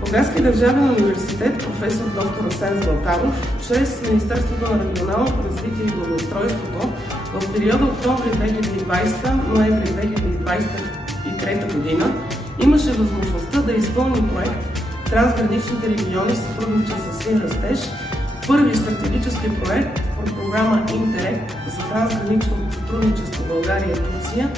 Бургаския държавен университет професор доктор Асен Златаров чрез Министерството на регионалното развитие и благоустройството в периода октомври 2020 – ноември 2023 година имаше възможността да изпълни проект "Трансграничните региони сътрудничат за син растеж", първи стратегически проект от програма Интерект за трансгранично сътрудничество България и Турция.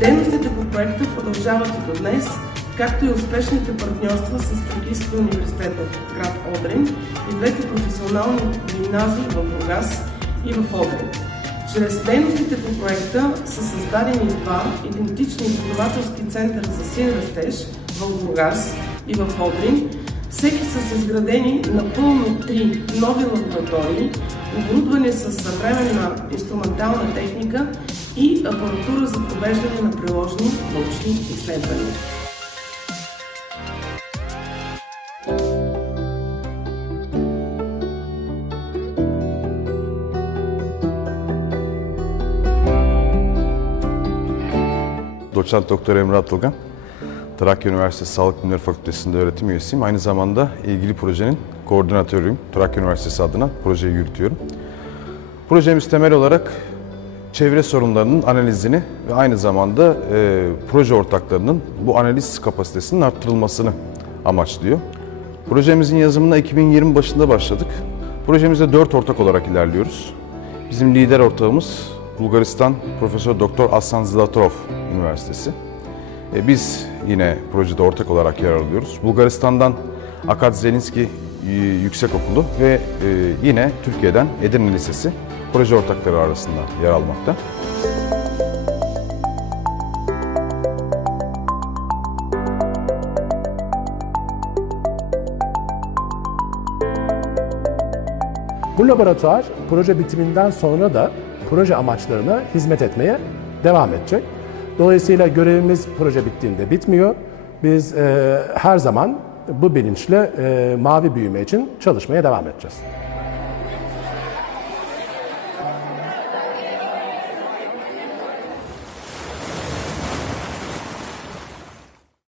Дейностите по проекта продължават и до днес, както и успешните партньорства с Тракийския университет в град Одрин и двете професионални гимназии в Бургас и в Одрин. Чрез дейностите по проекта са създадени два идентични изследователски центъра за син растеж в Бургас и в Одрин. Всеки са изградени напълно 3 нови лаборатории, оборудвани с съвременна инструментална техника и апаратура за провеждане на приложни научни изследвания. Doçent Doktor Emre Atılgan, Trakya Üniversitesi Sağlık Bilimleri Fakültesi'nde öğretim üyesiyim. Aynı zamanda ilgili projenin koordinatörüyüm. Trakya Üniversitesi adına projeyi yürütüyorum. Projemiz temel olarak çevre sorunlarının analizini ve aynı zamanda proje ortaklarının bu analiz kapasitesinin arttırılmasını amaçlıyor. Projemizin yazımına 2020 başında başladık. Projemizde 4 ortak olarak ilerliyoruz. Bizim lider ortağımız Bulgaristan Profesör Doktor Aslan Zlatarov Üniversitesi. Biz yine projede ortak olarak yer alıyoruz. Bulgaristan'dan Akad Zelinski Yüksekokulu ve yine Türkiye'den Edirne Lisesi proje ortakları arasında yer almakta. Bu laboratuvar proje bitiminden sonra da proje amaçlarına hizmet etmeye devam edecek. Dolayısıyla görevimiz proje bittiğinde bitmiyor. Biz her zaman bu bilinçle mavi büyüme için çalışmaya devam edeceğiz.